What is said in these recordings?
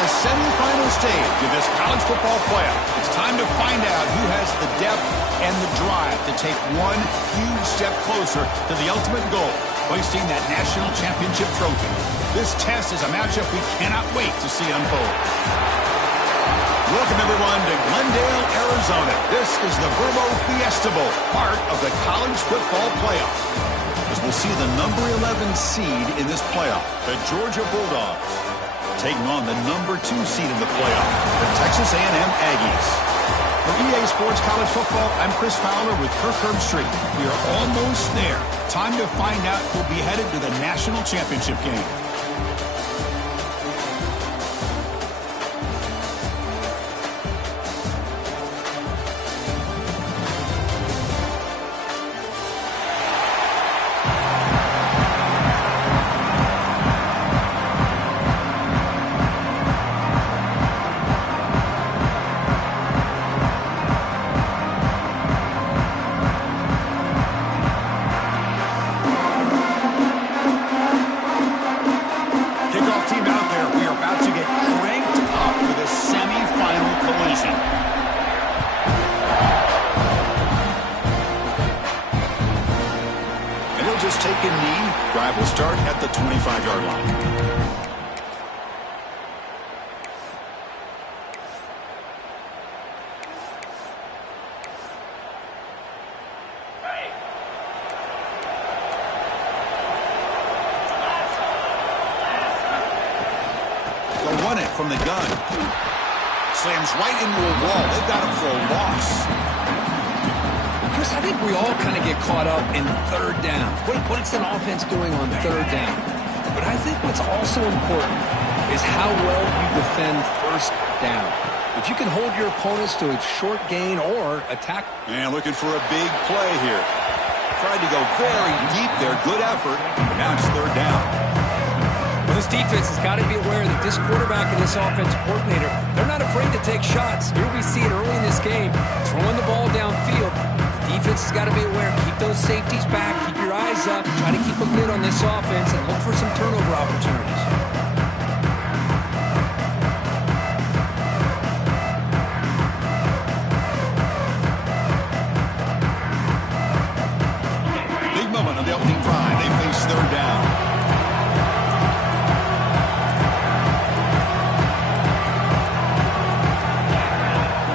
the semifinal stage of this college football playoff. It's time to find out who has the depth and the drive to take one huge step closer to the ultimate goal, hoisting that national championship trophy. This test is a matchup we cannot wait to see unfold. Welcome, everyone, to Glendale, Arizona. This is the Verbo Fiesta Bowl, part of the college football playoff. As we'll see the number 11 seed in this playoff, the Georgia Bulldogs, taking on the number 2 seed in the playoff, the Texas A&M Aggies. For EA Sports College Football, I'm Chris Fowler with Kirk Herbstreit. We are almost there. Time to find out who'll be headed to the national championship game. Take a knee. Drive will start at the 25-yard line. They'll run it from the gun. Slams right into a wall. They've got him for a loss. Chris, I think we all kind of get caught up in third down. What's an offense doing on third down? But I think what's also important is how well you defend first down. If you can hold your opponents to a short gain or attack. And looking for a big play here. Tried to go very deep there. Good effort. Now it's third down. Well, this defense has got to be aware that this quarterback and this offensive coordinator, they're not afraid to take shots. Here we see it early in this game, throwing the ball downfield. Defense has got to be aware. Keep those safeties back. Keep your eyes up. Try to keep a lid on this offense and look for some turnover opportunities. Big moment on the opening drive. They face third down.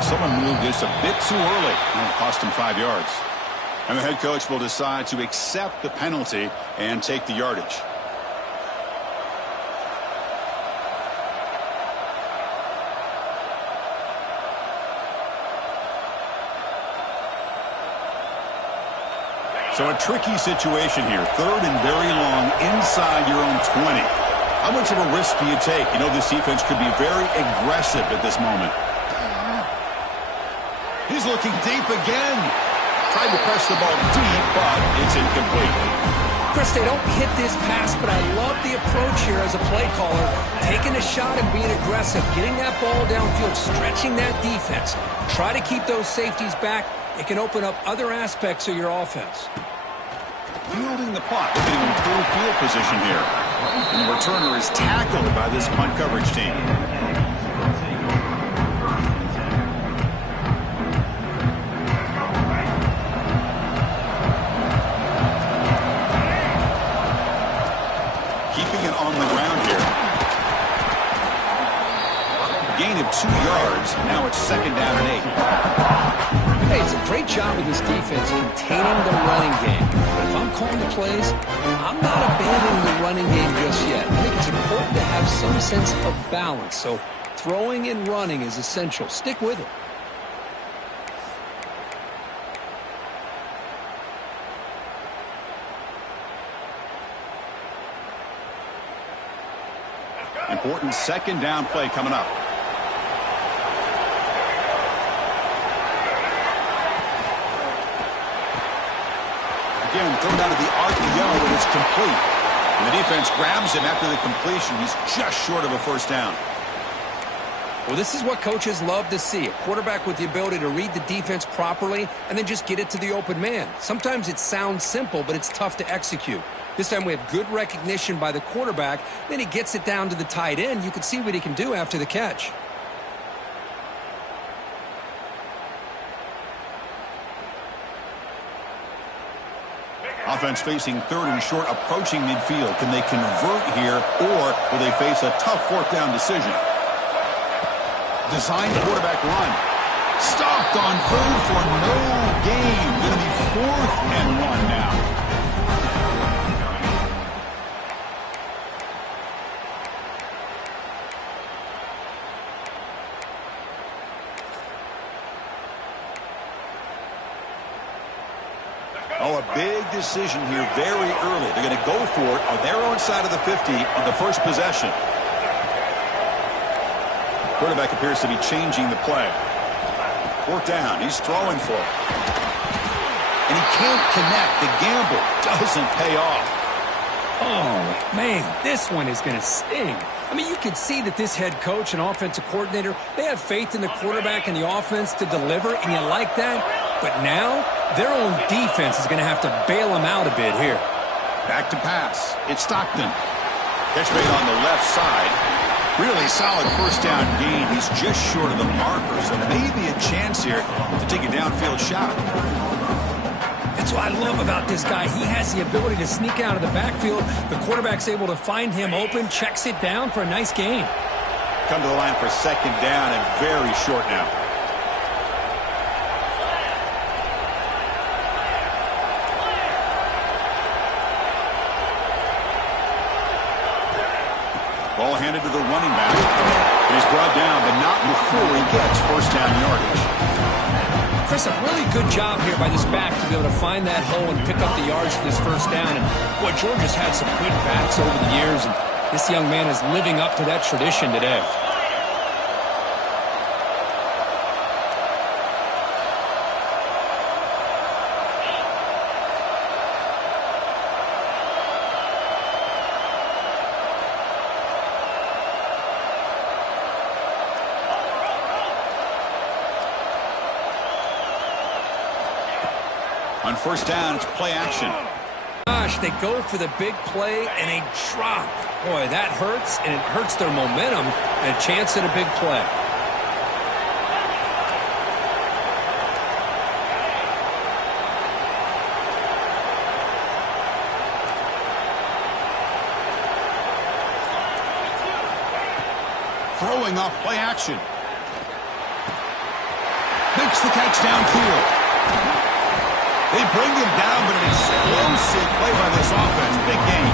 Someone moved just a bit too early. It cost him 5 yards. And the head coach will decide to accept the penalty and take the yardage. So a tricky situation here. Third and very long inside your own 20. How much of a risk do you take? You know this defense could be very aggressive at this moment. He's looking deep again. Tried to press the ball deep, but it's incomplete. Chris, they don't hit this pass, but I love the approach here as a play caller. Taking a shot and being aggressive, getting that ball downfield, stretching that defense. Try to keep those safeties back. It can open up other aspects of your offense. Fielding the punt, looking to improve field position here. And the returner is tackled by this punt coverage team. Gain of 2 yards. Now it's second down and 8. Hey, it's a great job of this defense containing the running game. But if I'm calling the plays, I'm not abandoning the running game just yet. I think it's important to have some sense of balance. So throwing and running is essential. Stick with it. Important second down play coming up. Again, thrown out of the RPO, and it's complete. And the defense grabs him after the completion. He's just short of a first down. Well, this is what coaches love to see. A quarterback with the ability to read the defense properly and then just get it to the open man. Sometimes it sounds simple, but it's tough to execute. This time we have good recognition by the quarterback. Then he gets it down to the tight end. You can see what he can do after the catch. Offense facing 3rd and short, approaching midfield. Can they convert here, or will they face a tough 4th down decision? Designed quarterback run. Stopped on 3rd for no gain. Going to be 4th and 1 now. Oh, a big decision here very early. They're going to go for it on their own side of the 50 on the first possession. Quarterback appears to be changing the play. 4th down. He's throwing for it. And he can't connect. The gamble doesn't pay off. Oh, man, this one is going to sting. I mean, you can see that this head coach and offensive coordinator, they have faith in the quarterback and the offense to deliver, and you like that. But now, their own defense is going to have to bail them out a bit here. Back to pass. It's Stockton. Catch made on the left side. Really solid 1st down gain. He's just short of the marker, so maybe a chance here to take a downfield shot. That's what I love about this guy. He has the ability to sneak out of the backfield. The quarterback's able to find him open, checks it down for a nice gain. Come to the line for 2nd down and very short now. Ball handed to the running back. He's brought down, but not before he gets 1st down yardage. Chris, a really good job here by this back to be able to find that hole and pick up the yards for this 1st down. And boy, Georgia's had some good backs over the years, and this young man is living up to that tradition today. On 1st down, it's play action. Gosh, they go for the big play and they drop. Boy, that hurts, and it hurts their momentum and a chance at a big play. Throwing off play action. Makes the catch downfield. They bring him down, but an explosive play by this offense. Big game.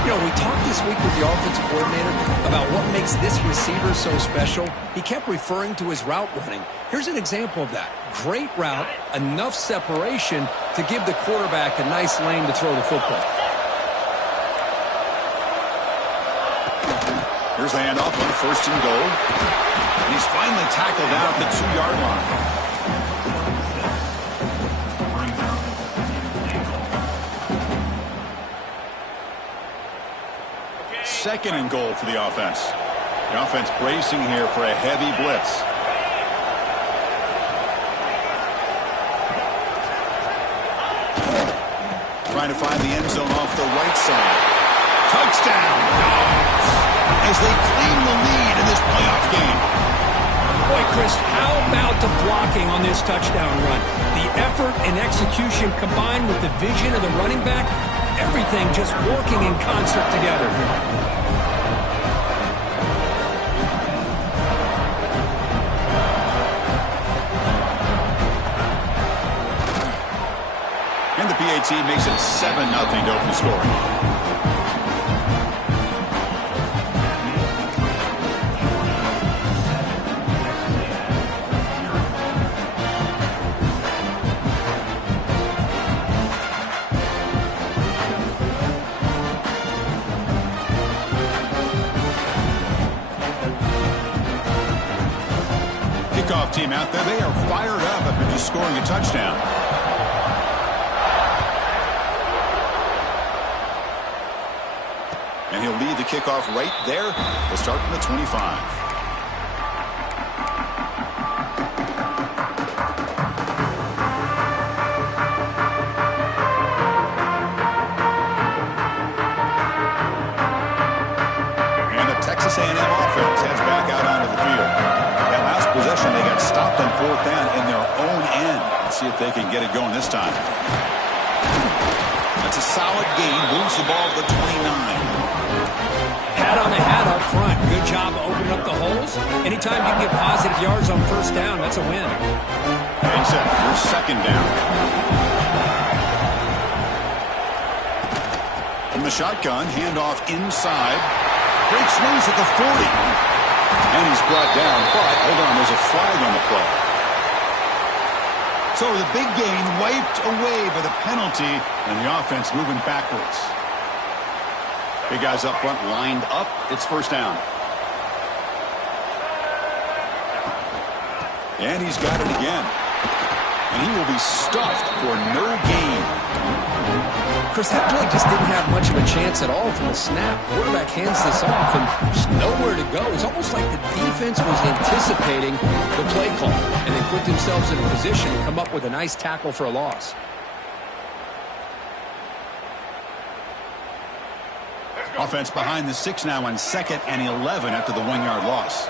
You know, we talked this week with the offensive coordinator about what makes this receiver so special. He kept referring to his route running. Here's an example of that. Great route, enough separation to give the quarterback a nice lane to throw the football. Here's the handoff on 1st and goal. And he's finally tackled out at the 2-yard line. 2nd and goal for the offense. The offense bracing here for a heavy blitz. Trying to find the end zone off the right side. Touchdown, Dogs, as they claim the lead in this playoff game. Boy, Chris, how about the blocking on this touchdown run? The effort and execution combined with the vision of the running back, everything just working in concert together. And the PAT makes it 7-0 to open scoring. Kickoff team out there, they are fired up after just scoring a touchdown. And he'll lead the kickoff right there. We'll start from the 25. possession. They got stopped on fourth down in their own end. Let's see if they can get it going this time. That's a solid gain. Moves the ball to the 29. Hat on the hat up front. Good job opening up the holes. Anytime you can get positive yards on first down, that's a win. He's set for second down. From the shotgun, handoff inside. Breaks loose at the 40. And he's brought down, but hold on, there's a flag on the play. So the big gain wiped away by the penalty, and the offense moving backwards. Big guys up front lined up. It's first down. And he's got it again. And he will be stuffed for no gain. Chris, that play just didn't have much of a chance at all from the snap. Quarterback hands this off, and there's nowhere to go. It's almost like the defense was anticipating the play call, and they put themselves in a position to come up with a nice tackle for a loss. Offense behind the 6 now on 2nd and 11 after the 1-yard loss.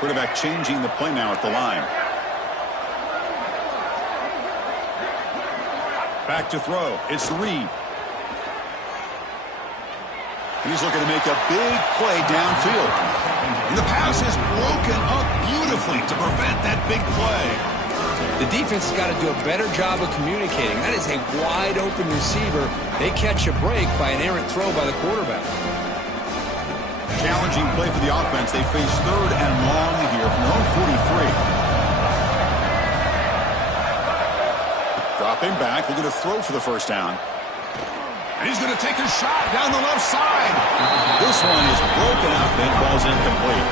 Quarterback changing the play now at the line. Back to throw. It's Reed. And he's looking to make a big play downfield. And the pass is broken up beautifully to prevent that big play. The defense has got to do a better job of communicating. That is a wide-open receiver. They catch a break by an errant throw by the quarterback. Challenging play for the offense. They face 3rd and long here from their own 43. Dropping back. They're going to throw for the first down. And he's going to take a shot down the left side. This one is broken up and falls incomplete.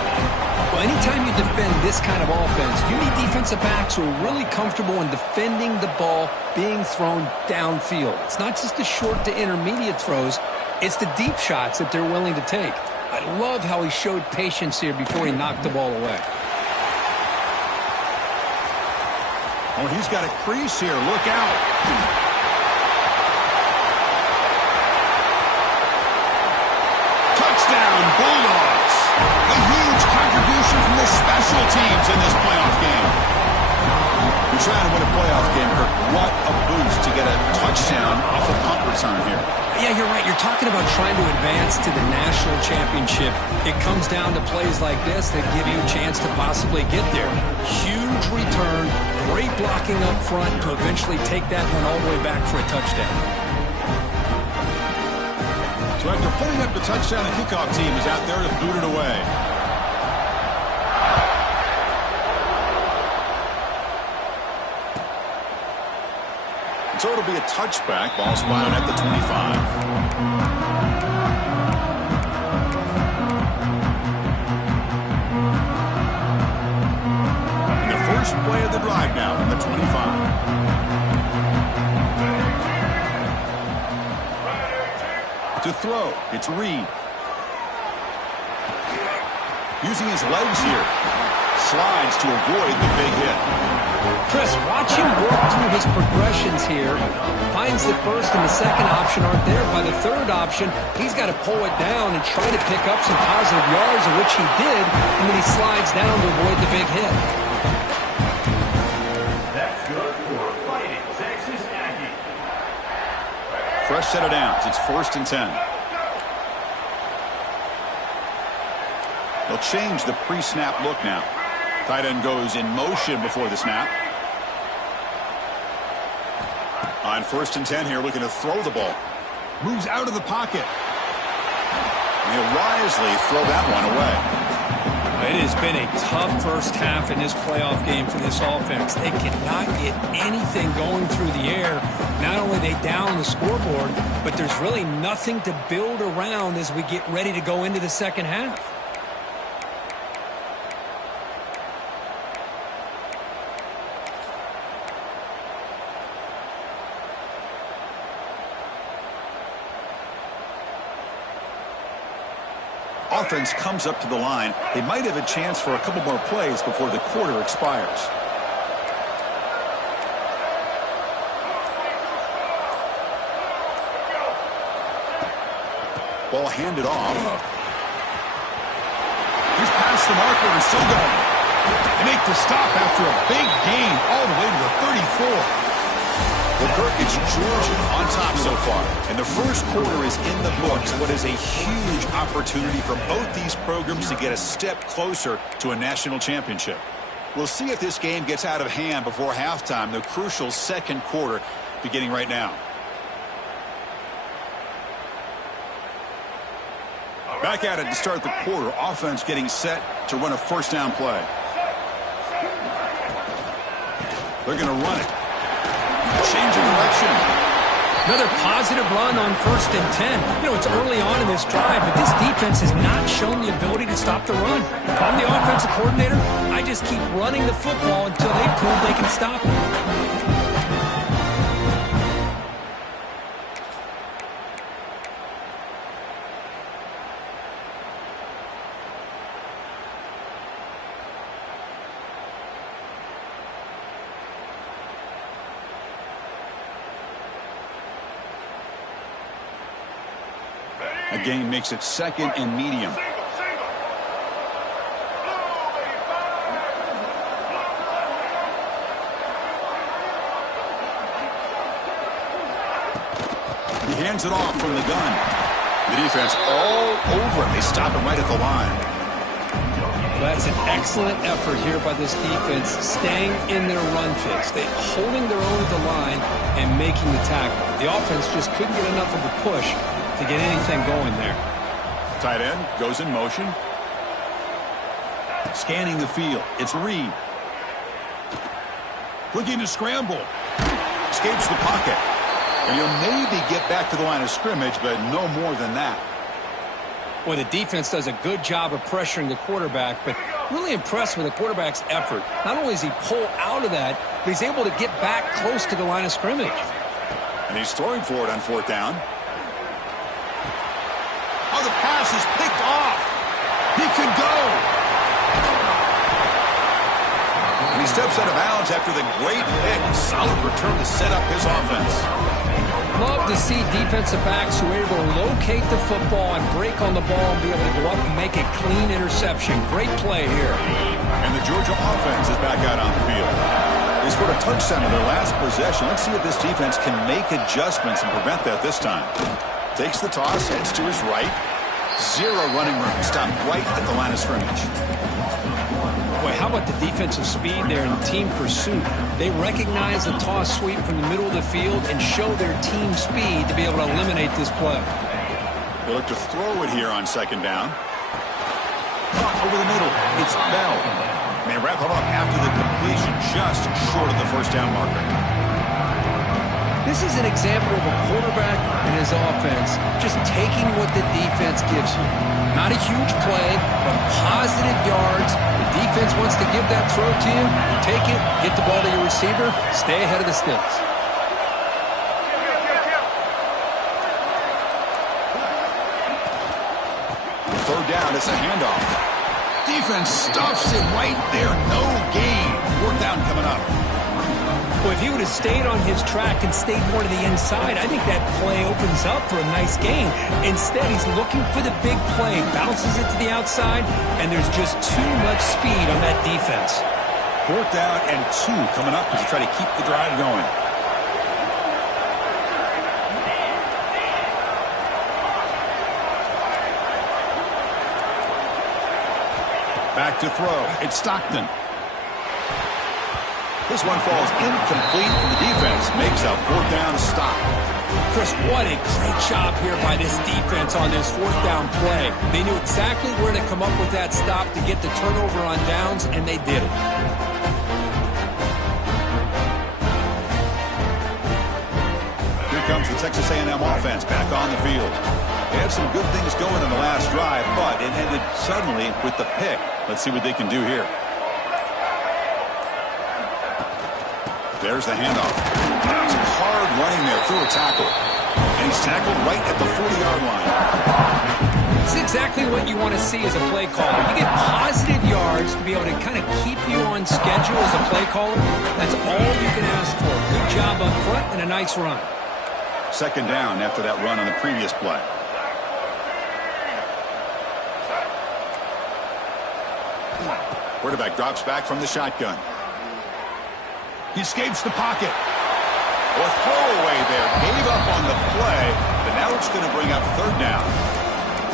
Well, anytime you defend this kind of offense, you need defensive backs who are really comfortable in defending the ball being thrown downfield. It's not just the short to intermediate throws. It's the deep shots that they're willing to take. I love how he showed patience here before he knocked the ball away. Oh, he's got a crease here. Look out. Touchdown, Bulldogs. A huge contribution from the special teams in this playoff game. You're trying to win a playoff game, Kirk. What a boost to get a touchdown off a punt return here. Yeah, you're right. You're talking about trying to advance to the national championship. It comes down to plays like this that give you a chance to possibly get there. Huge return, great blocking up front to eventually take that one all the way back for a touchdown. So after putting up the touchdown, the kickoff team is out there to boot it away. So it'll be a touchback. Ball spotted at the 25. And the first play of the drive now from the 25. To throw, it's Reed. Using his legs here. Slides to avoid the big hit. Chris, watch him work through his progressions here. Finds the first and the second option aren't there. By the third option, he's got to pull it down and try to pick up some positive yards, of which he did, and then he slides down to avoid the big hit. That's good for Fighting Texas A&M. Fresh set of downs. It's 1st and 10. They'll change the pre-snap look now. Tight end goes in motion before the snap. On 1st and 10 here, looking to throw the ball. Moves out of the pocket. And he'll wisely throw that one away. It has been a tough first half in this playoff game for this offense. They cannot get anything going through the air. Not only are they down the scoreboard, but there's really nothing to build around as we get ready to go into the second half. Offense comes up to the line. They might have a chance for a couple more plays before the quarter expires. Ball handed off. Here's past the marker and still going. They make the stop after a big gain all the way to the 34. Well, Kirk, it's Georgia on top so far. And the first quarter is in the books. What is a huge opportunity for both these programs to get a step closer to a national championship. We'll see if this game gets out of hand before halftime, the crucial second quarter beginning right now. Back at it to start the quarter. Offense getting set to run a first down play. They're going to run it. Change of direction. Another positive run on 1st and 10. You know, it's early on in this drive, but this defense has not shown the ability to stop the run. If I'm the offensive coordinator, I just keep running the football until they prove they can stop it. A gain makes it 2nd and medium. He hands it off from the gun. The defense all over him. They stop him right at the line. That's an excellent effort here by this defense, staying in their run fix. They holding their own at the line and making the tackle. The offense just couldn't get enough of a push to get anything going there. Tight end goes in motion. Scanning the field. It's Reed. Looking to scramble. Escapes the pocket. And he'll maybe get back to the line of scrimmage, but no more than that. Boy, the defense does a good job of pressuring the quarterback, but really impressed with the quarterback's effort. Not only does he pull out of that, but he's able to get back close to the line of scrimmage. And he's throwing for it on 4th down. Oh, the pass is picked off. He could go. And he steps out of bounds after the great pick. Solid return to set up his offense. Love to see defensive backs who are able to locate the football and break on the ball and be able to go up and make a clean interception. Great play here. And the Georgia offense is back out on the field. They scored a touchdown in their last possession. Let's see if this defense can make adjustments and prevent that this time. Takes the toss, heads to his right. Zero running room. Stopped right at the line of scrimmage. Boy, how about the defensive speed there and team pursuit? They recognize the toss sweep from the middle of the field and show their team speed to be able to eliminate this play. They look to throw it here on 2nd down. Caught over the middle. It's Bell. And they wrap him up after the completion, just short of the 1st down marker. This is an example of a quarterback and his offense just taking what the defense gives you. Not a huge play, but positive yards. The defense wants to give that throw to you. You take it, get the ball to your receiver, stay ahead of the sticks. Third down, it's a handoff. Defense stuffs it right there. No gain. 4th down coming up. Well, if he would have stayed on his track and stayed more to the inside, I think that play opens up for a nice gain. Instead, he's looking for the big play, bounces it to the outside, and there's just too much speed on that defense. 4th down and 2 coming up as you try to keep the drive going. Back to throw. It's Stockton. This one falls incomplete, and the defense makes a 4th down stop. Chris, what a great job here by this defense on this 4th down play. They knew exactly where to come up with that stop to get the turnover on downs, and they did it. Here comes the Texas A&M offense back on the field. They had some good things going in the last drive, but it ended suddenly with the pick. Let's see what they can do here. There's the handoff. Some hard running there through a tackle. And he's tackled right at the 40-yard line. This is exactly what you want to see as a play caller. You get positive yards to be able to kind of keep you on schedule as a play caller. That's all you can ask for. Good job up front and a nice run. 2nd down after that run on the previous play. Quarterback drops back from the shotgun. He escapes the pocket. A throwaway there. Gave up on the play, but now it's going to bring up third down.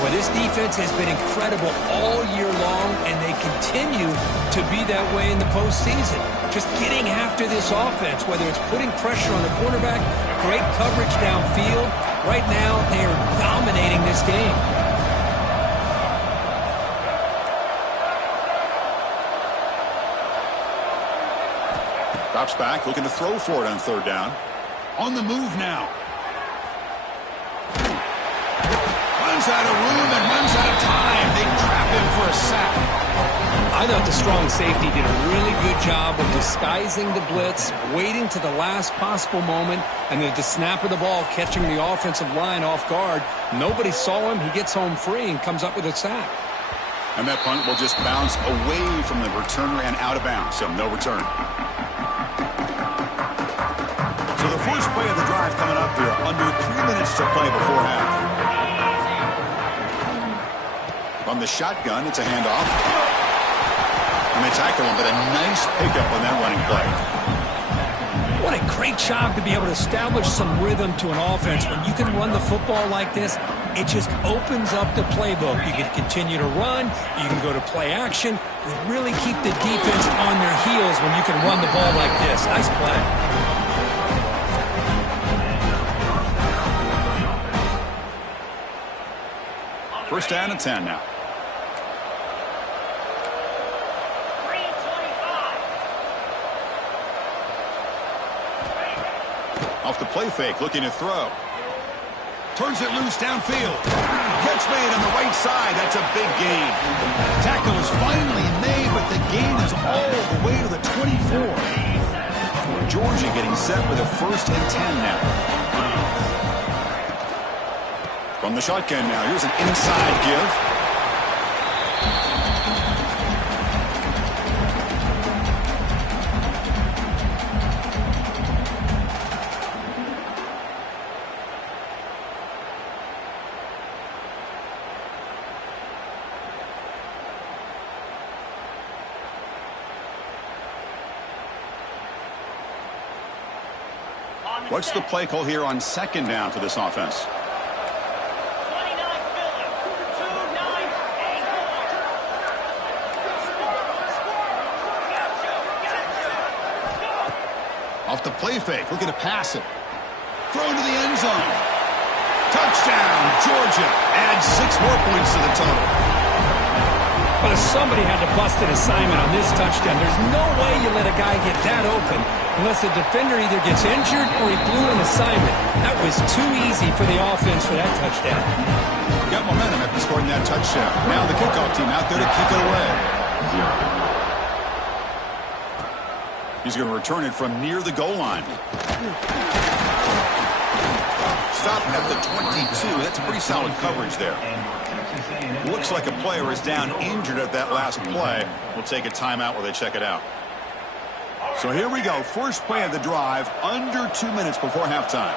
Well, this defense has been incredible all year long, and they continue to be that way in the postseason. Just getting after this offense, whether it's putting pressure on the quarterback, great coverage downfield. Right now, they are dominating this game. Drops back, looking to throw for it on third down. On the move now. Runs out of room and runs out of time. They trap him for a sack. I thought the strong safety did a really good job of disguising the blitz, waiting to the last possible moment, and then at the snap of the ball, catching the offensive line off guard. Nobody saw him. He gets home free and comes up with a sack. And that punt will just bounce away from the returner and out of bounds, so no return. So the first play of the drive coming up here, under 3 minutes to play before half. From the shotgun, it's a handoff. And they tackle him, but a nice pickup on that running play. What a great job to be able to establish some rhythm to an offense. When you can run the football like this, it just opens up the playbook. You can continue to run. You can go to play action. You really keep the defense on their heels when you can run the ball like this. Nice play. First down and 10 now. Off the play fake, looking to throw. Turns it loose downfield. Catch made on the right side. That's a big gain. Tackle is finally made, but the gain is all the way to the 24. Georgia getting set with a first and 10 now. From the shotgun now, here's an inside give. What's the play call here on second down for this offense? Off the play fake, looking to pass it. Thrown to the end zone. Touchdown, Georgia. Adds 6 more points to the total. But somebody had to bust an assignment on this touchdown. There's no way you let a guy get that open unless the defender either gets injured or he blew an assignment. That was too easy for the offense for that touchdown. Got momentum after scoring that touchdown. Now the kickoff team out there to kick it away. He's going to return it from near the goal line. Stop at the 22. That's pretty solid coverage there. Looks like a player is down injured at that last play. We'll take a timeout while they check it out. So here we go. First play of the drive, under 2 minutes before halftime.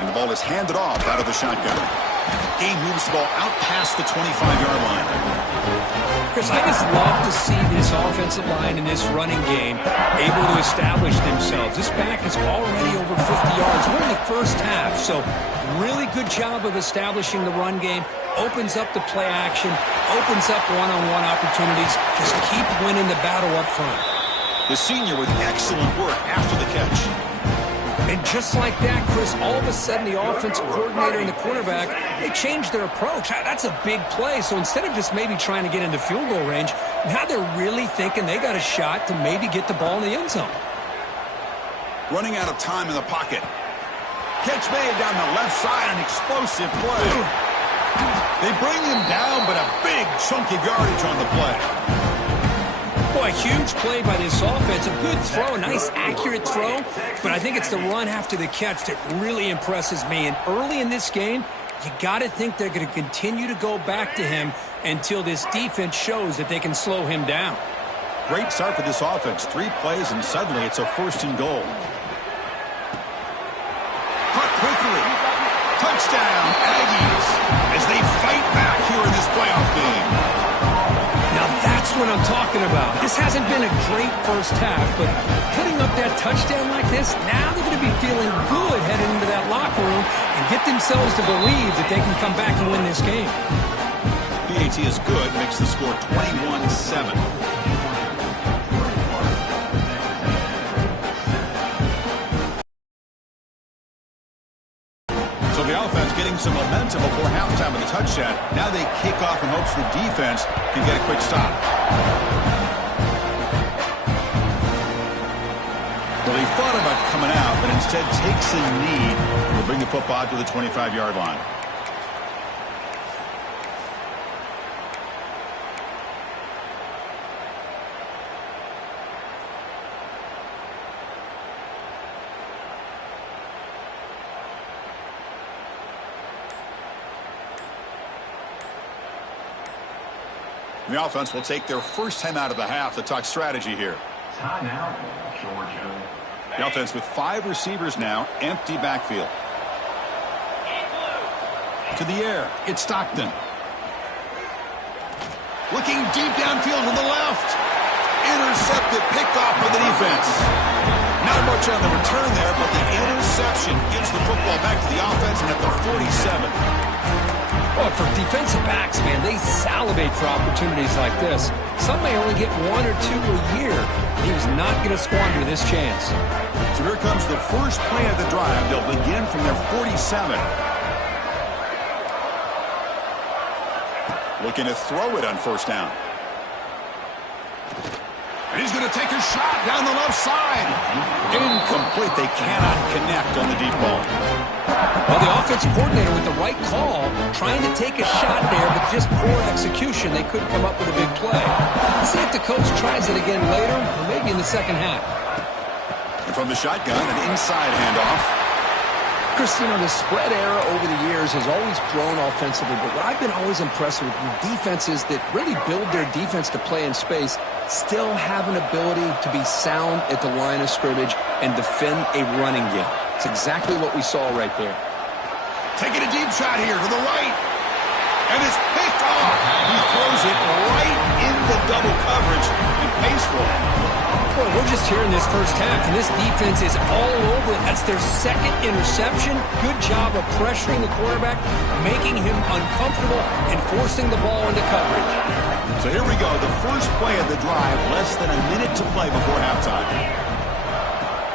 And the ball is handed off out of the shotgun. Game moves the ball out past the 25-yard line. Chris, I just love to see this offensive line in this running game able to establish themselves. This back is already over 50 yards. We're in the first half, so really good job of establishing the run game. Opens up the play action, opens up one-on-one opportunities. Just keep winning the battle up front. The senior with excellent work after the catch. And just like that, Chris, all of a sudden the offensive coordinator and the quarterback, they changed their approach. That's a big play. So instead of just maybe trying to get into field goal range, now they're really thinking they got a shot to maybe get the ball in the end zone. Running out of time in the pocket. Catch made down the left side, an explosive play. They bring him down, but a big chunky yardage on the play. Boy, huge play by this offense. A good throw, a nice accurate throw. But I think it's the run after the catch that really impresses me. And early in this game, you got to think they're going to continue to go back to him until this defense shows that they can slow him down. Great start for this offense. 3 plays, and suddenly it's a first and goal. Caught quickly. Touchdown, Aggies, as they fight back here in this playoff game. what I'm talking about. This hasn't been a great first half, but putting up that touchdown like this, now they're going to be feeling good heading into that locker room and get themselves to believe that they can come back and win this game. PAT is good, makes the score 21-7. So the offense getting some momentum before halftime with a touchdown. Now they kick off in hopes the defense can get a quick stop. Well, he thought about coming out, but instead takes a knee. Will bring the football to the 25-yard line. The offense will take their first time out of the half to talk strategy here. Timeout, Georgia. The offense with 5 receivers now, empty backfield. To the air, it's Stockton. Looking deep downfield to the left. Intercepted, picked off by the defense. Not much on the return there, but the interception gives the football back to the offense and at the 47. Well, for defensive backs, man, they salivate for opportunities like this. Some may only get 1 or 2 a year. He was not going to squander this chance. So here comes the first play of the drive. They'll begin from their 47. Looking to throw it on first down. And he's going to take a shot down the left side. Incomplete. They cannot connect on the deep ball. Well, the offensive coordinator with the right call, trying to take a shot there, but just poor execution. They couldn't come up with a big play. Let's see if the coach tries it again later, or maybe in the second half. And from the shotgun, an inside handoff. Chris, you know, the spread era over the years has always grown offensively, but what I've been always impressed with defenses that really build their defense to play in space still have an ability to be sound at the line of scrimmage and defend a running game. It's exactly what we saw right there. Taking a deep shot here to the right. And it's picked off. He throws it right into double coverage and pays for it. Well, we're just here in this first half, and this defense is all over it. That's their second interception. Good job of pressuring the quarterback, making him uncomfortable, and forcing the ball into coverage. So here we go. The first play of the drive, less than a minute to play before halftime.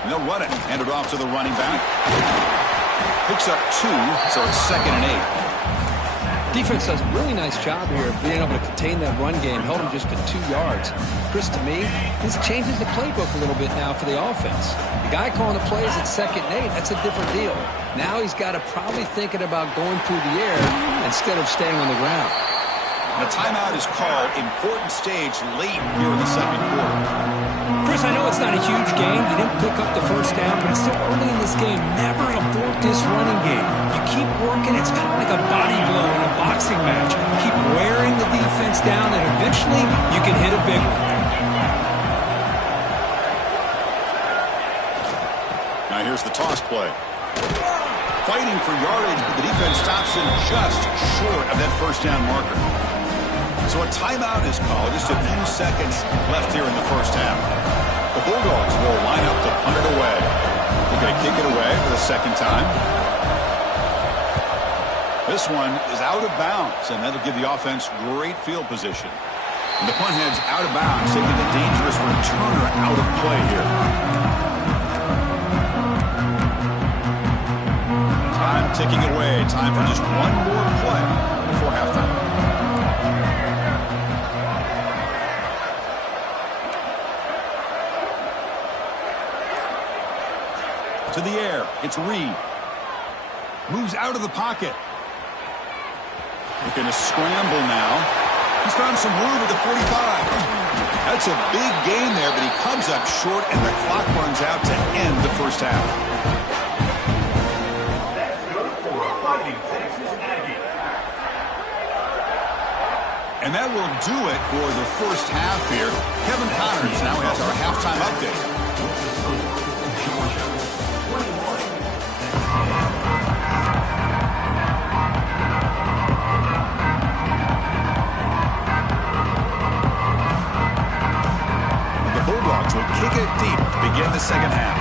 And they'll run it. Hand it off to the running back. Picks up 2, so it's 2nd and 8. Defense does a really nice job here of being able to contain that run game. Held him just to 2 yards. Chris, to me, this changes the playbook a little bit now for the offense. The guy calling the plays at 2nd and 8, that's a different deal. Now he's got to probably thinking about going through the air instead of staying on the ground. And a timeout is called. Important stage late here in the second quarter. Chris, I know it's not a huge game. You didn't pick up the first down, but it's still early in this game. Never abort this running game. You keep working. It's kind of like a body blow in a boxing match. Keep wearing the defense down, and eventually you can hit a big one. Now here's the toss play. Fighting for yardage, but the defense stops him just short of that first down marker. So a timeout is called. Just a few seconds left here in the first half. The Bulldogs will line up to punt it away. They're going to kick it away for the second time. This one is out of bounds, and that'll give the offense great field position. And the punt heads out of bounds, taking the dangerous returner out of play here. Time ticking away. Time for just one more play before halftime. To the air, it's Reed. Moves out of the pocket. Looking to scramble now. He's found some room at the 45. That's a big gain there, but he comes up short, and the clock runs out to end the first half. That's good for a fighting Texas Aggie. And that will do it for the first half here. Kevin Connors now has our halftime update. the second half.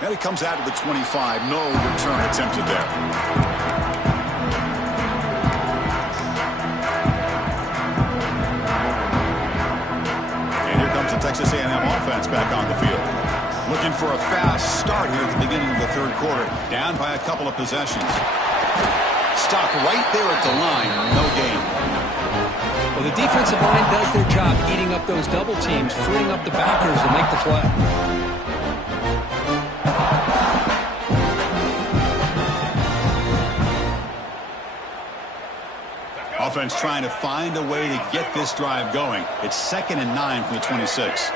And he comes out of the 25. No return attempted there. And here comes the Texas A&M offense back on the field. Looking for a fast start here at the beginning of the third quarter. Down by a couple of possessions. Stopped right there at the line. No gain. Well, the defensive line does their job eating up those double teams, freeing up the backers to make the play. Offense trying to find a way to get this drive going. It's 2nd and 9 from the 26.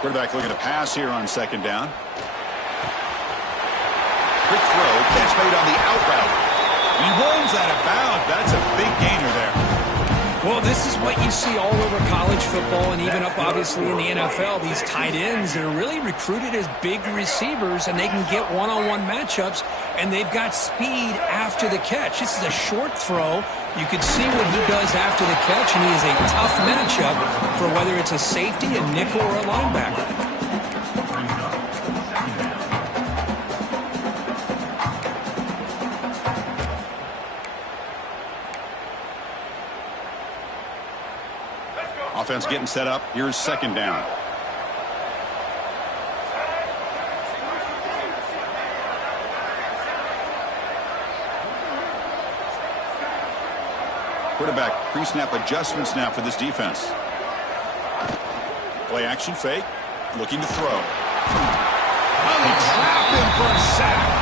Quarterback looking to pass here on 2nd down. Quick throw, catch made on the out route. He rolls out of bounds. That's a big gainer there. Well, this is what you see all over college football and even up obviously in the NFL. These tight ends are really recruited as big receivers, and they can get one-on-one matchups, and they've got speed after the catch. This is a short throw. You can see what he does after the catch, and he is a tough matchup for whether it's a safety, a nickel, or a linebacker. Offense getting set up. Here's 2nd down. Quarterback pre-snap adjustments now for this defense. Play action fake. Looking to throw. They trap him for a sack.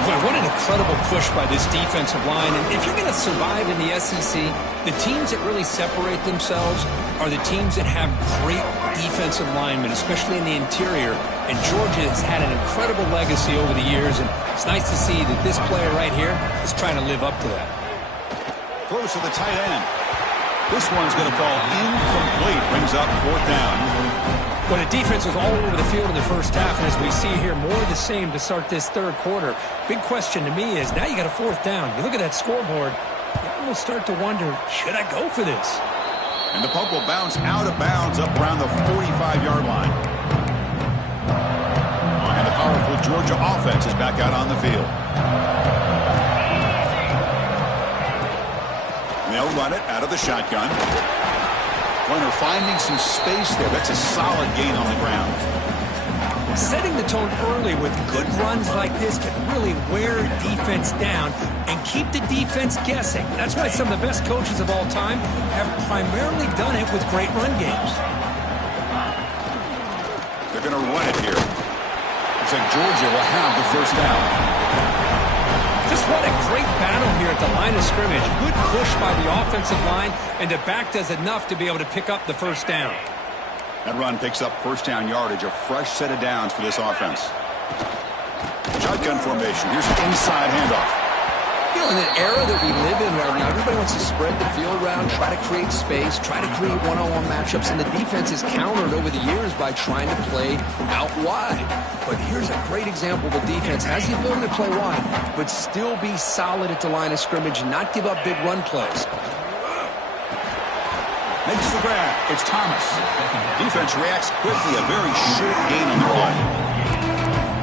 Boy, what an incredible push by this defensive line. And if you're going to survive in the SEC, the teams that really separate themselves are the teams that have great defensive linemen, especially in the interior. And Georgia has had an incredible legacy over the years, and it's nice to see that this player right here is trying to live up to that. Throws to the tight end. This one's going to fall incomplete. Brings up 4th down. Well, the defense was all over the field in the first half, and as we see here, more of the same to start this third quarter. Big question to me is, now you got a 4th down. You look at that scoreboard, you almost start to wonder, should I go for this? And the puck will bounce out of bounds up around the 45-yard line. And the powerful Georgia offense is back out on the field. And they'll run it out of the shotgun. Runner finding some space there. That's a solid gain on the ground. Setting the tone early with good runs like this can really wear defense down and keep the defense guessing. That's why some of the best coaches of all time have primarily done it with great run games. They're going to run it here. Looks like Georgia will have the 1st down. Just what a great battle here at the line of scrimmage. Good push by the offensive line, and the back does enough to be able to pick up the 1st down. That run picks up 1st down yardage, a fresh set of downs for this offense. Shotgun formation. Here's an inside handoff. You know, in the era that we live in right now, everybody wants to spread the field around, try to create space, try to create one-on-one matchups, and the defense is countered over the years by trying to play out wide. But here's a great example. The defense has the ability to play wide, but still be solid at the line of scrimmage and not give up big run plays. Makes the grab. It's Thomas. Defense reacts quickly. A very short gain on the run.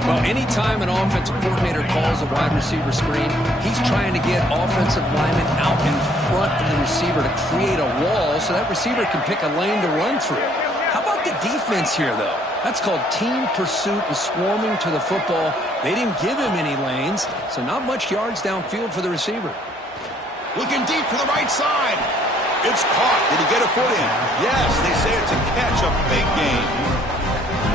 Well, anytime an offensive coordinator calls a wide receiver screen, he's trying to get offensive linemen out in front of the receiver to create a wall so that receiver can pick a lane to run through. How about the defense here, though? That's called team pursuit and swarming to the football. They didn't give him any lanes, so not much yards downfield for the receiver. Looking deep to the right side. It's caught. Did he get a foot in? Yes, they say it's a catch, a big gain.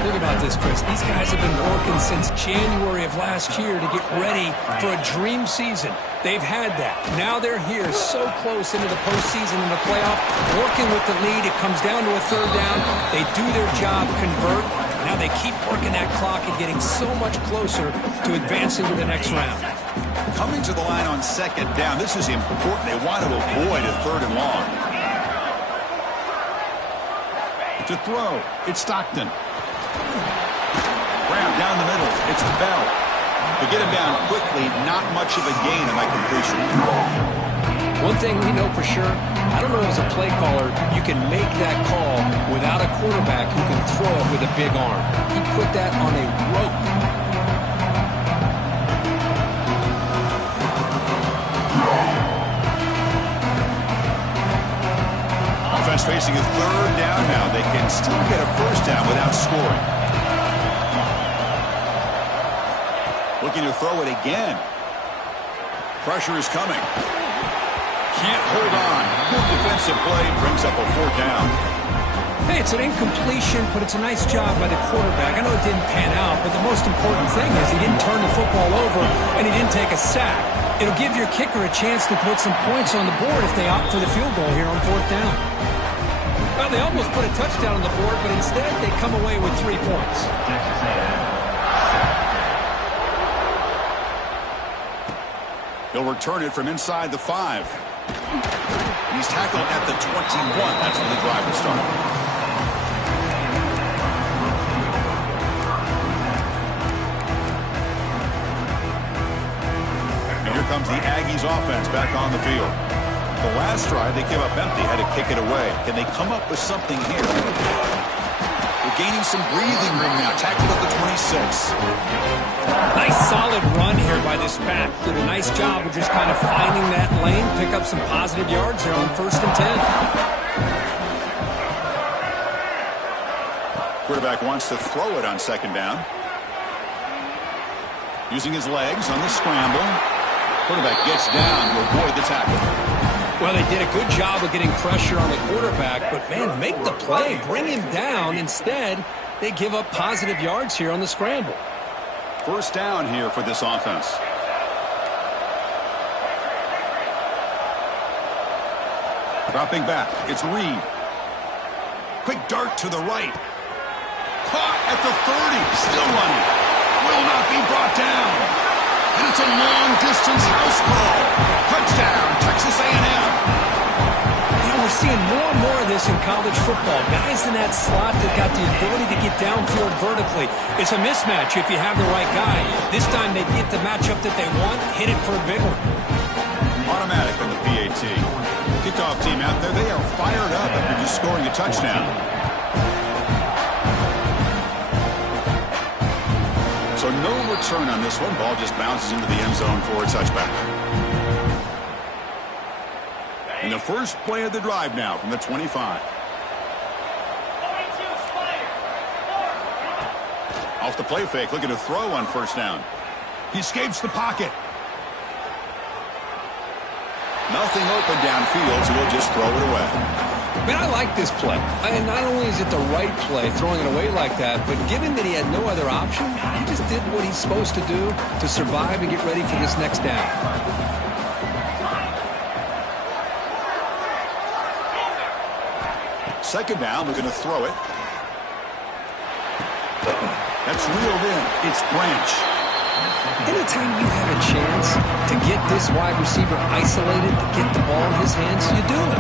Think about this, Chris. These guys have been working since January of last year to get ready for a dream season. They've had that. Now they're here so close into the postseason and the playoff, working with the lead. It comes down to a 3rd down. They do their job, convert. Now they keep working that clock and getting so much closer to advancing to the next round. Coming to the line on 2nd down. This is important. They want to avoid a 3rd and long. To throw, it's Stockton. Grab down the middle. It's Bell. To get him down quickly, not much of a gain on that completion. One thing we know for sure, I don't know as a play caller, you can make that call without a quarterback who can throw it with a big arm. He put that on a rope. Offense facing a third down now. They can still get a first down without scoring. Looking to throw it again. Pressure is coming. Can't hold on. Good defensive play. Brings up a fourth down. Hey, it's an incompletion, but it's a nice job by the quarterback. I know it didn't pan out, but the most important thing is he didn't turn the football over and he didn't take a sack. It'll give your kicker a chance to put some points on the board if they opt for the field goal here on fourth down. Well, they almost put a touchdown on the board, but instead they come away with 3 points. Texas A&M. He'll return it from inside the 5. He's tackled at the 21. That's when the drive will start. And here comes the Aggies offense back on the field. The last drive they came up empty, had to kick it away. Can they come up with something here? They're gaining some breathing room now. Tackled at the 26. Nice solid run here by this back. Did a nice job of just kind of finding that lane, pick up some positive yards there on 1st and 10. Quarterback wants to throw it on 2nd down. Using his legs on the scramble. Quarterback gets down to avoid the tackle. Well, they did a good job of getting pressure on the quarterback, but, man, make the play. Bring him down. Instead, they give up positive yards here on the scramble. First down here for this offense. Dropping back. It's Reed. Quick dart to the right. Caught at the 30. Still running. Will not be brought down. And it's a long-distance house call. Touchdown, Texas A&M. We're seeing more and more of this in college football. Guys in that slot that got the ability to get downfield vertically. It's a mismatch if you have the right guy. This time they get the matchup that they want, hit it for a big one. Automatic on the PAT. Kickoff team out there, they are fired up after just scoring a touchdown. So no return on this one. Ball just bounces into the end zone for a touchback. And the first play of the drive now from the 25. Off the play fake, looking to throw on 1st down. He escapes the pocket. Nothing open downfield, so he'll just throw it away. Man, I like this play. And not only is it the right play, throwing it away like that, but given that he had no other option, he just did what he's supposed to do to survive and get ready for this next down. Second down, we're going to throw it. That's reeled in. It's Branch. Anytime you have a chance to get this wide receiver isolated, to get the ball in his hands, you do it.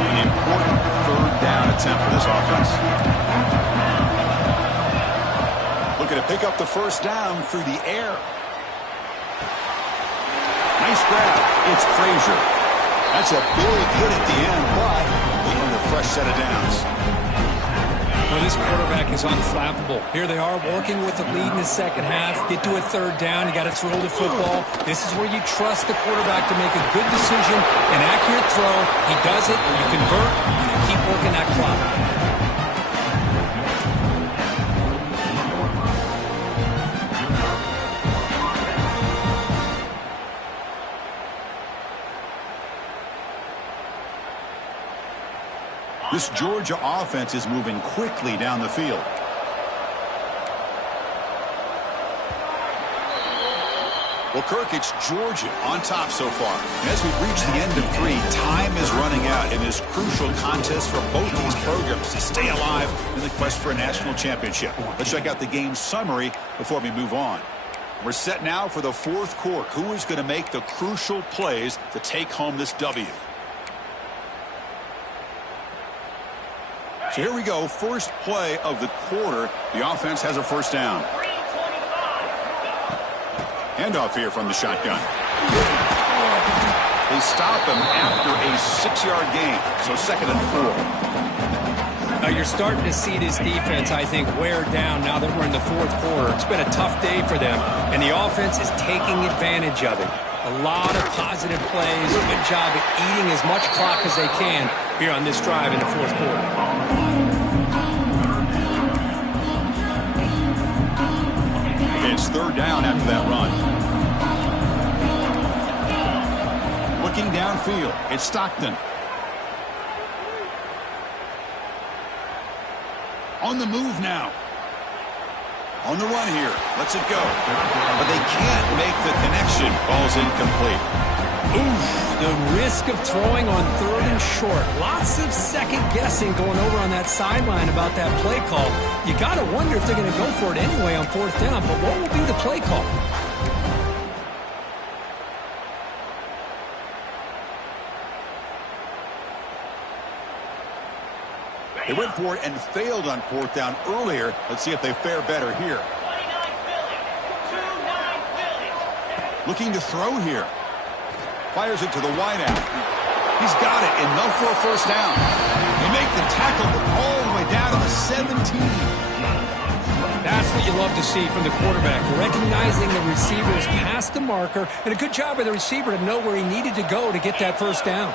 An important 3rd down attempt for this offense. Looking to pick up the 1st down through the air. Nice grab. It's Frazier. That's a big hit at the end, but they earn a fresh set of downs. Well, this quarterback is unflappable. Here they are working with the lead in the 2nd half. Get to a 3rd down. You got to throw the football. This is where you trust the quarterback to make a good decision, an accurate throw. He does it, you convert, and you keep working that clock. This Georgia offense is moving quickly down the field. Well, Kirk, it's Georgia on top so far. And as we've reached the end of 3, time is running out in this crucial contest for both these programs to stay alive in the quest for a national championship. Let's check out the game summary before we move on. We're set now for the 4th quarter. Who is going to make the crucial plays to take home this W? So here we go, first play of the quarter. The offense has a first down. Handoff here from the shotgun. They stop him after a 6-yard gain, so 2nd and 4. Now you're starting to see this defense, I think, wear down now that we're in the 4th quarter. It's been a tough day for them, and the offense is taking advantage of it. A lot of positive plays. Good job at eating as much clock as they can here on this drive in the 4th quarter. It's 3rd down after that run. Looking downfield, it's Stockton. On the move now. On the run here. Lets it go. But they can't make the connection. Ball's incomplete. Oof, the risk of throwing on 3rd and short. Lots of second guessing going over on that sideline about that play call. You got to wonder if they're going to go for it anyway on 4th down. But what will be the play call? They went for it and failed on 4th down earlier. Let's see if they fare better here. Looking to throw here. Fires it to the wideout. He's got it, enough for a first down. They make the tackle all the way down to the 17. That's what you love to see from the quarterback, recognizing the receiver's past the marker, and a good job by the receiver to know where he needed to go to get that first down.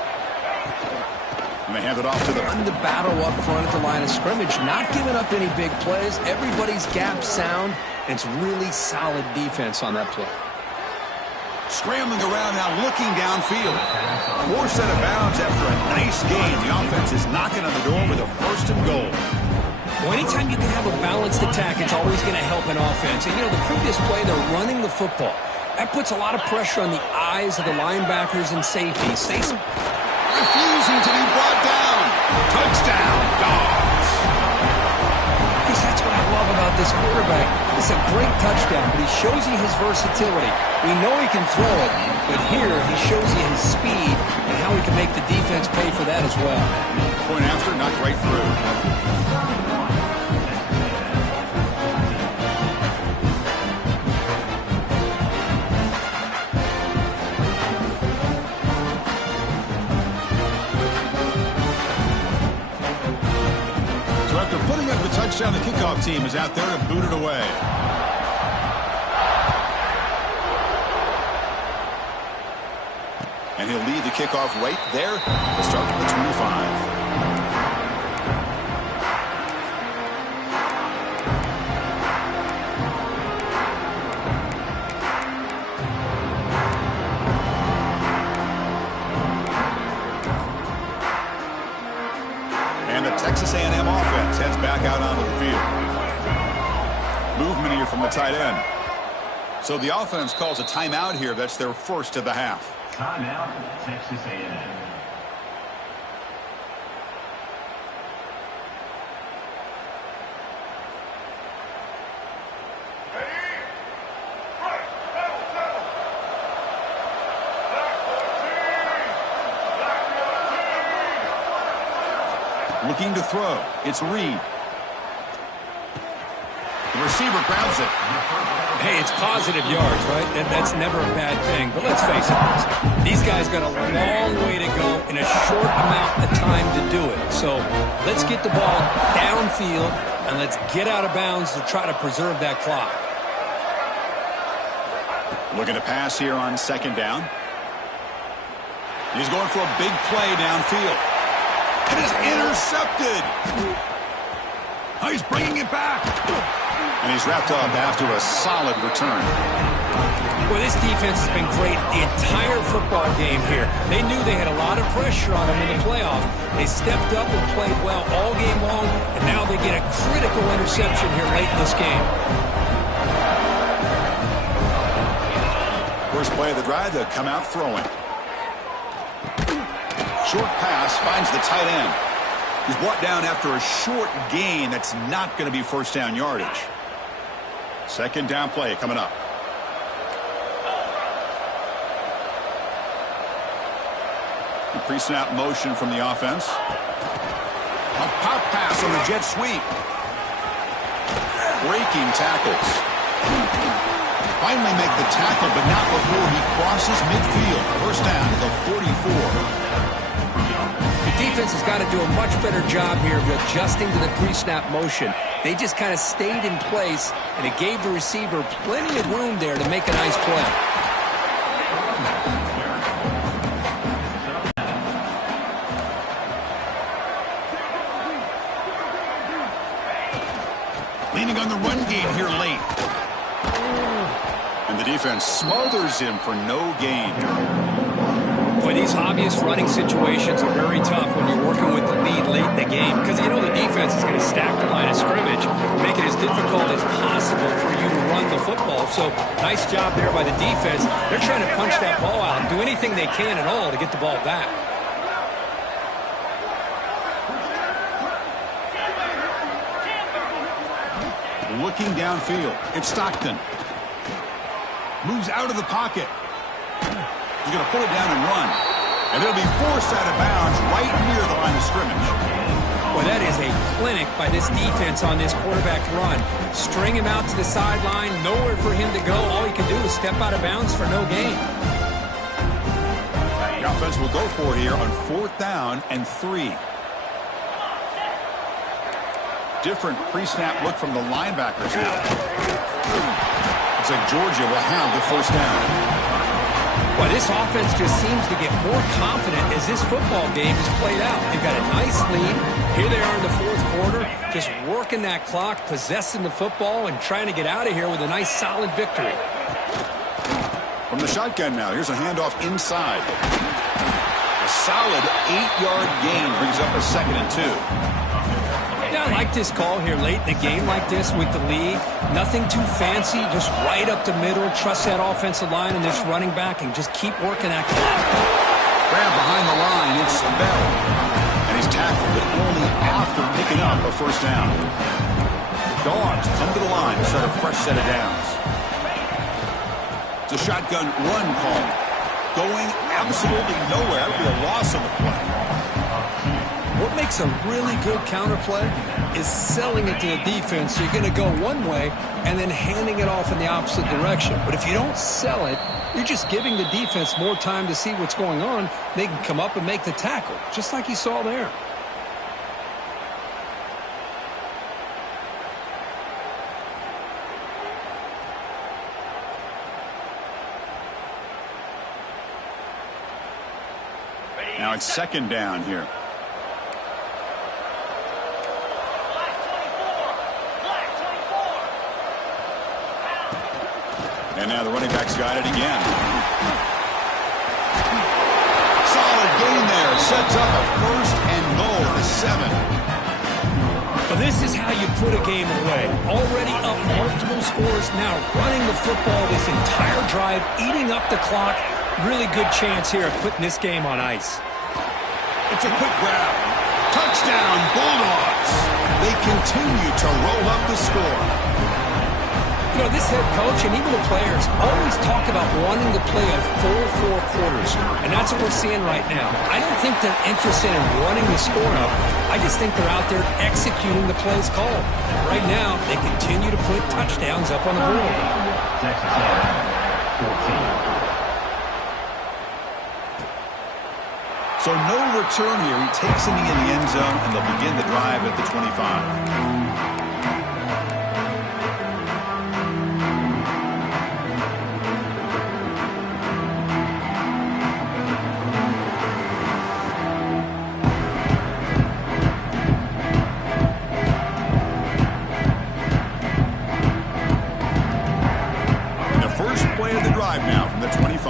And they hand it off to the... The battle up front at the line of scrimmage, not giving up any big plays. Everybody's gap sound, and it's really solid defense on that play. Scrambling around now, looking downfield. Forced out of bounds after a nice gain. The offense is knocking on the door with a 1st and goal. Well, anytime you can have a balanced attack, it's always going to help an offense. And, you know, the previous play, they're running the football. That puts a lot of pressure on the eyes of the linebackers and safeties. Refusing to be brought down. Touchdown, Dogs. Because that's what I love about this quarterback. It's a great touchdown, but he shows you his versatility. We know he can throw it, but here he shows you his speed and how he can make the defense pay for that as well. Point after, knocked right through. Putting up the touchdown, the kickoff team is out there to boot it away. And he'll lead the kickoff right there to start at the 25. And the Texas A&M offense heads back out onto the field. Movement here from the tight end. So the offense calls a timeout here. That's their first of the half. Timeout, Texas A&M. Looking to throw. It's Reed. The receiver grabs it. Hey, it's positive yards, right? That's never a bad thing. But let's face it, these guys got a long way to go in a short amount of time to do it. So let's get the ball downfield and let's get out of bounds to try to preserve that clock. Looking to pass here on 2nd down. He's going for a big play downfield. It is intercepted. Oh, he's bringing it back. And he's wrapped up after a solid return. Well, this defense has been great the entire football game here. They knew they had a lot of pressure on them in the playoff. They stepped up and played well all game long, and now they get a critical interception here late in this game. First play of the drive, they'll come out throwing. Short pass finds the tight end. He's brought down after a short gain. That's not going to be first down yardage. 2nd down play coming up. Pre-snap motion from the offense. A pop pass on the jet sweep. Breaking tackles. Finally make the tackle, but not before he crosses midfield. First down to the 44. The defense has got to do a much better job here of adjusting to the pre-snap motion. They just kind of stayed in place, and it gave the receiver plenty of room there to make a nice play. Leaning on the run game here late. And the defense smothers him for no gain. Boy, these obvious running situations are very tough when you're working with the lead late in the game because you know the defense is going to stack the line of scrimmage, make it as difficult as possible for you to run the football. So, nice job there by the defense. They're trying to punch that ball out and do anything they can at all to get the ball back. Looking downfield. It's Stockton. Moves out of the pocket. He's going to pull it down and run. And it'll be forced out of bounds right near the line of scrimmage. Boy, that is a clinic by this defense on this quarterback run. String him out to the sideline, nowhere for him to go. All he can do is step out of bounds for no gain. The offense will go for it here on 4th down and 3. Different pre-snap look from the linebackers now. Looks like Georgia will have the first down. Well, this offense just seems to get more confident as this football game is played out. They've got a nice lead. Here they are in the 4th quarter, just working that clock, possessing the football, and trying to get out of here with a nice, solid victory. From the shotgun now, here's a handoff inside. A solid 8-yard gain brings up a 2nd and 2. Yeah, I like this call here late in the game like this with the lead. Nothing too fancy, just right up the middle. Trust that offensive line and this running back and just keep working that clock. Grab behind the line, it's Bell. And he's tackled, but only after picking up a first down. The Dogs come to the line to start a fresh set of downs. It's a shotgun run call. Going absolutely nowhere. That would be a loss of the play. What makes a really good counterplay is selling it to the defense. So you're going to go one way and then handing it off in the opposite direction. But if you don't sell it, you're just giving the defense more time to see what's going on. They can come up and make the tackle, just like you saw there. Now it's 2nd down here. And now the running back's got it again. Solid gain there. Sets up a 1st and goal at the 7. Well, this is how you put a game away. Already up multiple scores, now running the football this entire drive, eating up the clock. Really good chance here of putting this game on ice. It's a quick grab. Touchdown, Bulldogs. They continue to roll up the score. You know, this head coach and even the players always talk about wanting to play a full 4 quarters, and that's what we're seeing right now. I don't think they're interested in running the score up. I just think they're out there executing the plays called. Right now, they continue to put touchdowns up on the board. Texas A&M, 14. So no return here. He takes it in the end zone, and they'll begin the drive at the 25. Now from the 25.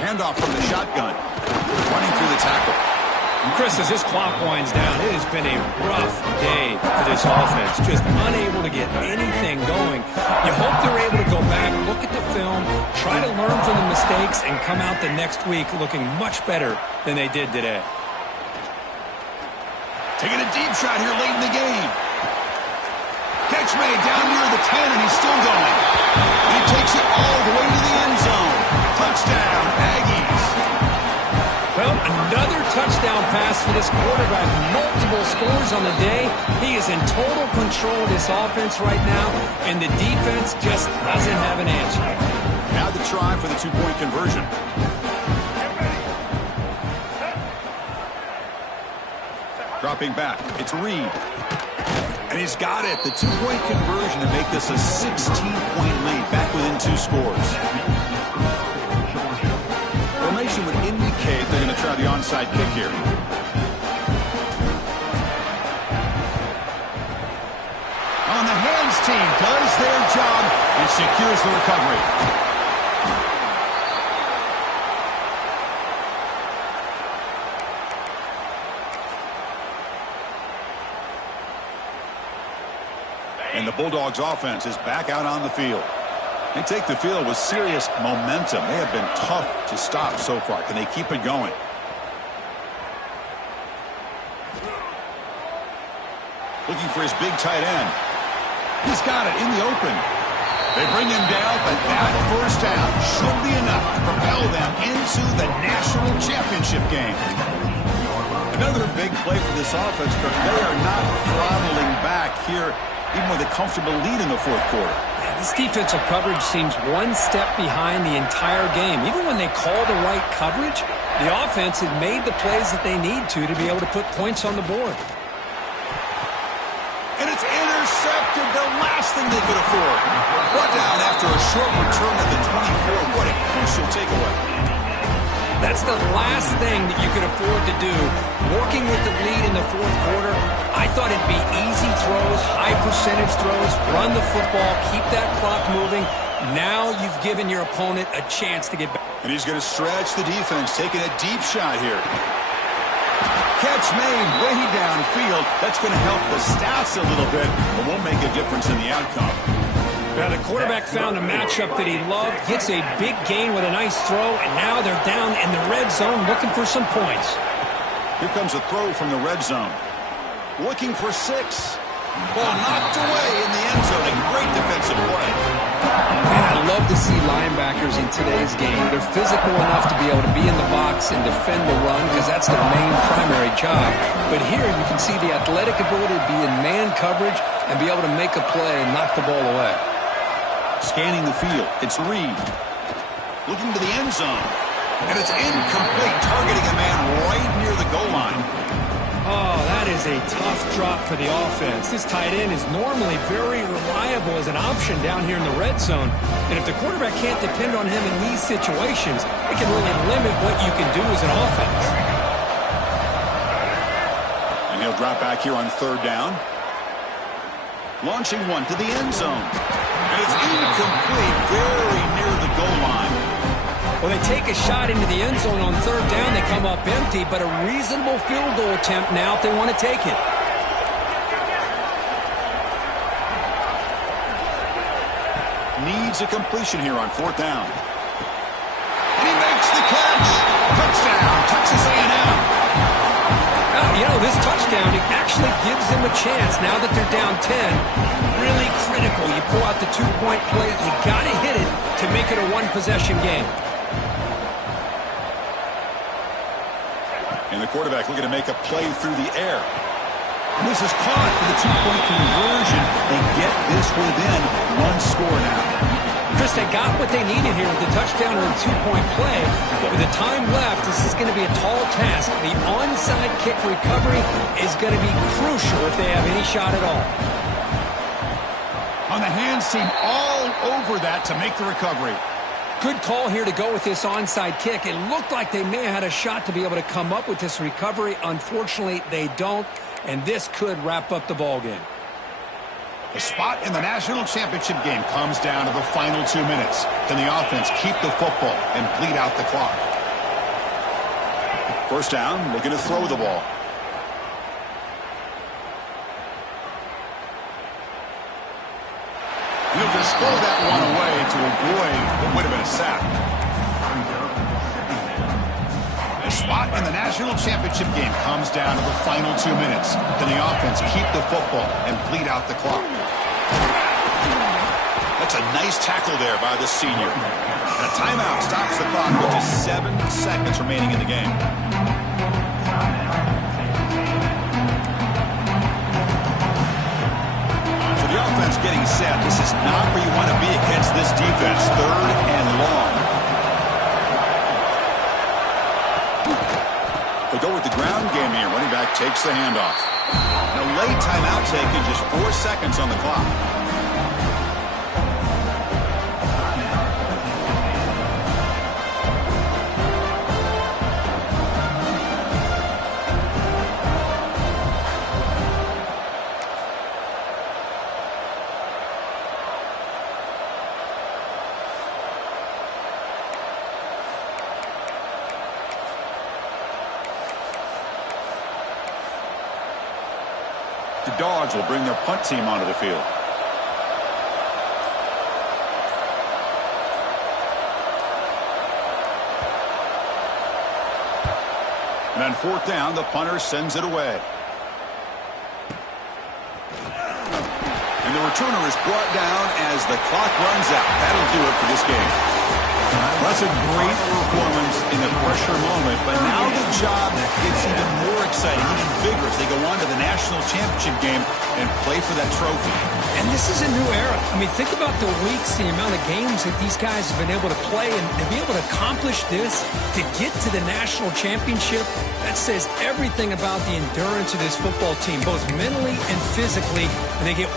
Handoff from the shotgun. Running through the tackle. And Chris, as this clock winds down, it has been a rough day for this offense. Just unable to get anything going. You hope they're able to go back, look at the film, try to learn from the mistakes, and come out the next week looking much better than they did today. Taking a deep shot here late in the game. Catch made down near the 10, and he's still going. And he takes it all the way to the end zone. Touchdown, Aggies. Well, for this quarterback. Multiple scores on the day. He is in total control of this offense right now, and the defense just doesn't have an answer. Now the try for the two-point conversion. Dropping back, it's Reed. And he's got it. The two-point conversion to make this a 16-point lead, back within 2 scores. Formation would indicate they're going to try the onside kick here. On the hands team does their job and secures the recovery. And the Bulldogs offense is back out on the field. They take the field with serious momentum. They have been tough to stop so far. Can they keep it going? Looking for his big tight end. He's got it in the open. They bring him down, but that first down should be enough to propel them into the national championship game. Another big play for this offense, but they are not throttling back here, even with a comfortable lead in the fourth quarter. Yeah, this defensive coverage seems one step behind the entire game. Even when they call the right coverage, the offense has made the plays that they need to be able to put points on the board. And it's intercepted, the last thing they could afford. Brought down after a short return at the 24. What a crucial takeaway. That's the last thing that you could afford to do. Working with the lead in the fourth quarter, I thought it'd be easy throws, high percentage throws, run the football, keep that clock moving. Now you've given your opponent a chance to get back. And he's going to stretch the defense, taking a deep shot here. Catch made way downfield. That's going to help the stats a little bit, but won't make a difference in the outcome. Now the quarterback found a matchup that he loved, gets a big gain with a nice throw, and now they're down in the red zone looking for some points. Here comes a throw from the red zone. Looking for 6. Ball knocked away in the end zone. A great defensive play. Man, I love to see linebackers in today's game. They're physical enough to be able to be in the box and defend the run because that's their main primary job. But here you can see the athletic ability to be in man coverage and be able to make a play and knock the ball away. Scanning the field, it's Reed. Looking to the end zone. And it's incomplete, targeting a man right near the goal line. Oh, that is a tough drop for the offense. This tight end is normally very reliable as an option down here in the red zone. And if the quarterback can't depend on him in these situations, it can really limit what you can do as an offense. And he'll drop back here on 3rd down. Launching one to the end zone. And it's incomplete, very near the goal line. Well, they take a shot into the end zone on 3rd down. They come up empty, but a reasonable field goal attempt now if they want to take it. Needs a completion here on 4th down. And he makes the catch. Touchdown, Texas A&M. You know, this touchdown, it actually gives them a chance now that they're down 10. Really critical. You pull out the 2-point play. You got to hit it to make it a 1-possession game. And the quarterback looking to make a play through the air. And this is caught for the 2-point conversion. They get this within 1 score now. Chris, they got what they needed here with the touchdown and the 2-point play. But with the time left, this is going to be a tall task. The onside kick recovery is going to be crucial if they have any shot at all. On the hands team, all over that to make the recovery. Good call here to go with this onside kick. It looked like they may have had a shot to be able to come up with this recovery. Unfortunately, they don't, and this could wrap up the ball game. The spot in the national championship game comes down to the final 2 minutes. Can the offense keep the football and bleed out the clock? 1st down, looking to throw the ball. He'll just throw that one away to avoid what would have been a sack. The spot in the national championship game comes down to the final 2 minutes. Can the offense keep the football and bleed out the clock? That's a nice tackle there by the senior. And a timeout stops the clock with just 7 seconds remaining in the game. offense getting set. This is not where you want to be against this defense. 3rd and long. They go with the ground game here. Running back takes the handoff. Now, late timeout taken, just 4 seconds on the clock. The Dogs will bring their punt team onto the field. And on 4th down, the punter sends it away. And the returner is brought down as the clock runs out. That'll do it for this game. Well, that's a great performance in the pressure moment, but now the job gets even more exciting, even bigger as they go on to the national championship game and play for that trophy. And this is a new era. I mean, think about the weeks, the amount of games that these guys have been able to play, and to be able to accomplish this, to get to the national championship, that says everything about the endurance of this football team, both mentally and physically, and they get